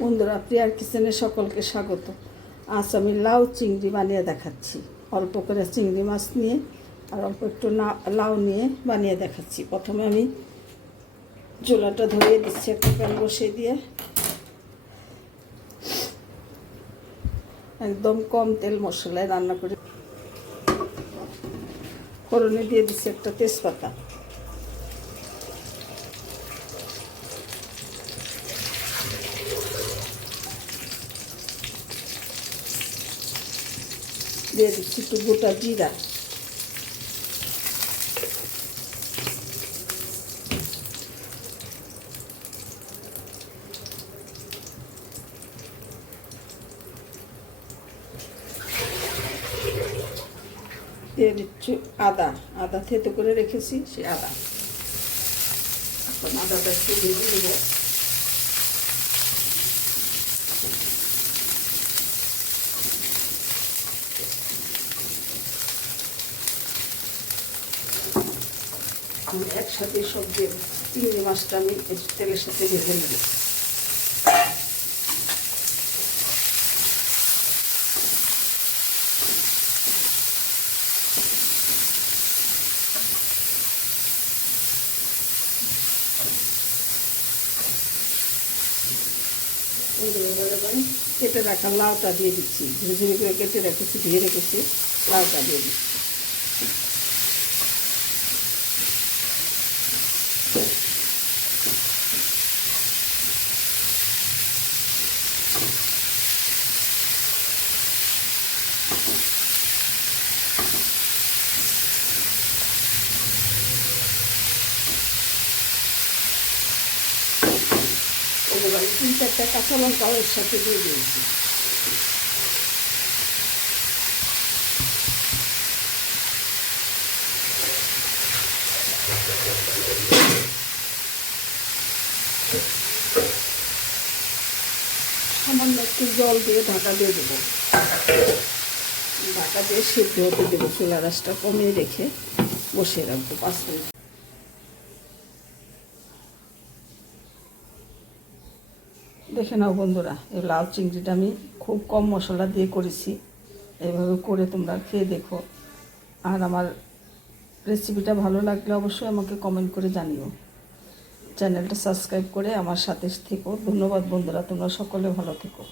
বন্ধুরা, প্রিয়ার কিচেনে সকলকে স্বাগত। আজ আমি লাউ চিংড়ি বানিয়ে দেখাচ্ছি। অল্প করে চিংড়ি মাছ নিয়ে আর অল্প একটু লাউ নিয়ে বানিয়ে দেখাচ্ছি। প্রথমে আমি চুলাটা ধরিয়ে দিচ্ছি, একটা প্যান বসিয়ে দিয়ে একদম কম তেল মশলায় রান্না করে ফোড়নে দিয়ে দিচ্ছি একটা তেজপাতা, দিয়ে দিচ্ছি একটু গোটা জিরা, দিয়ে দিচ্ছি আদা থেতো করে রেখেছি সে আদা। এখন আদাটা একটু ভেজে নেব। একসাথে সব দিয়ে চিংড়ি মাছটা আমি তেলের সাথে ভেজে নেব। কেটে রাখা লাউটা দিয়ে দিচ্ছি, ঝুড়ি করে কেটে রেখেছি, ধুয়ে রেখেছি, লাউটা দিয়ে দিচ্ছি। এবার 3-4টা কাঁচা লঙ্কা এর সাথে দিয়ে দিয়েছি। সামান্য একটু জল দিয়ে ঢাকা দিয়ে দেবো, ঢাকা দিয়ে সিদ্ধ হতে দেবো। চুলা রাসটা কমিয়ে রেখে বসিয়ে রাখবো 5 মিনিট। দেখে নাও বন্ধুরা, এই লাউ চিংড়িটা আমি খুব কম মশলা দিয়ে করেছি। এইভাবে করে তোমরা খেয়ে দেখো। আর আমার রেসিপিটা ভালো লাগলে অবশ্যই আমাকে কমেন্ট করে জানিও। চ্যানেলটা সাবস্ক্রাইব করে আমার সাথে থেকো। ধন্যবাদ বন্ধুরা, তোমরা সকলে ভালো থেকো।